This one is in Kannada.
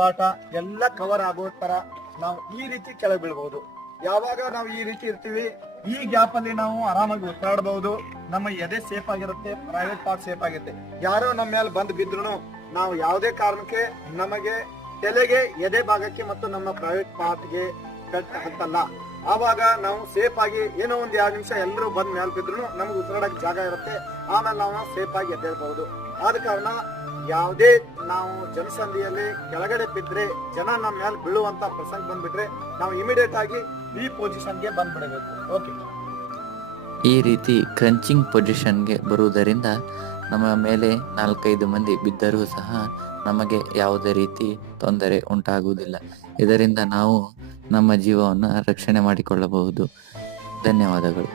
ಪಾಠ ಎಲ್ಲ ಕವರ್ ಆಗೋ ತರ ನಾವು ಈ ರೀತಿ ಕೆಳಗೆ ಬೀಳ್ಬಹುದು. ಯಾವಾಗ ನಾವು ಈ ರೀತಿ ಇರ್ತೀವಿ, ಈ ಗ್ಯಾಪ್ ಅಲ್ಲಿ ನಾವು ಆರಾಮಾಗಿ ಉಸಿರಾಡಬಹುದು. ನಮ್ಮ ಎದೆ ಸೇಫ್ ಆಗಿರುತ್ತೆ, ಪ್ರೈವೇಟ್ ಪಾರ್ಟ್ ಸೇಫ್ ಆಗಿರುತ್ತೆ. ಯಾರೋ ನಮ್ಮ ಮೇಲೆ ಬಂದು ಬಿದ್ರು ನಾವು ಯಾವುದೇ ಕಾರಣಕ್ಕೆ ನಮಗೆ ತಲೆಗೆ, ಎದೆ ಭಾಗಕ್ಕೆ ಮತ್ತು ನಮ್ಮ ಪ್ರೈವೇಟ್ ಪಾರ್ಟ್ಗೆ ಪೆಟ್ಟು ಹತ್ತಲ್ಲ. ಆವಾಗ ನಾವು ಸೇಫ್ ಆಗಿ ಏನೋ ಒಂದ್ 2 ನಿಮಿಷ ಎಲ್ಲರೂ ಬಂದ್ ಮೇಲೆ ಬಿದ್ರು ನಮ್ಗೆ ಉಸಿರಾಡಕ್ ಜಾಗ ಇರುತ್ತೆ. ಆಮೇಲೆ ನಾವು ಸೇಫ್ ಆಗಿ ಎದ್ದೇಳ್ಬಹುದು. ಆದ ಕಾರಣ ಯಾವುದೇ ನಾವು ಜನಸಂಧಿಯಲ್ಲಿ ಕೆಳಗಡೆ ಬಿದ್ರೆ, ಜನ ನಮ್ಮ ಮೇಲೆ ಬೀಳುವಂತ ಪ್ರಸಂಗ ಬಂದ್ಬಿಟ್ರೆ ನಾವು ಇಮಿಡಿಯೇಟ್ ಆಗಿ ಈ ಪೊಸಿಷನ್ಗೆ ಬಂದ್ಬಿಡಬೇಕು. ಓಕೆ, ಈ ರೀತಿ ಕ್ರಂಚಿಂಗ್ ಪೊಸಿಷನ್ಗೆ ಬರುವುದರಿಂದ ನಮ್ಮ ಮೇಲೆ 4-5 ಮಂದಿ ಬಿದ್ದರೂ ಸಹ ನಮಗೆ ಯಾವುದೇ ರೀತಿ ತೊಂದರೆ ಉಂಟಾಗುವುದಿಲ್ಲ. ಇದರಿಂದ ನಾವು ನಮ್ಮ ಜೀವವನ್ನು ರಕ್ಷಣೆ ಮಾಡಿಕೊಳ್ಳಬಹುದು. ಧನ್ಯವಾದಗಳು.